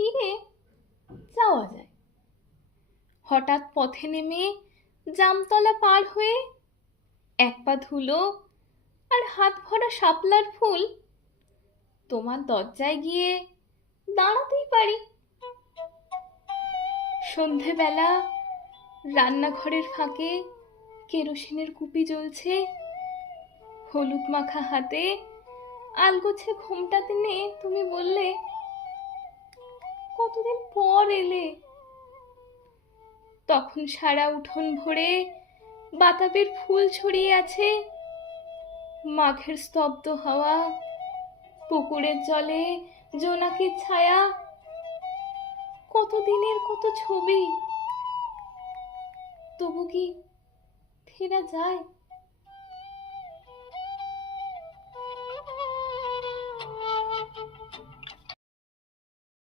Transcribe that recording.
ফিরে যাওয়া যায়। হঠাৎ পথে নেমে জামতলা পার হয়ে এক পা ধুলো আর হাত ভরা শাপলার ফুল তোমার দরজায় গিয়ে দাঁড়াতেই পারি। সন্ধেবেলা রান্নাঘরের ফাঁকে কেরোসিনের কুপি জ্বলছে, হলুদ মাখা হাতে আলগোছে ঘোমটা টেনে তুমি বললে, কতদিন পর এলে। তখন সারা উঠোন ভরে বাতাবের ফুল ছড়িয়ে আছে, মাঘের স্তব্ধ হাওয়া, পুকুরের জলে জোনাকির ছায়া, কতদিনের কত ছবি। তবু কি ফেরা যায়?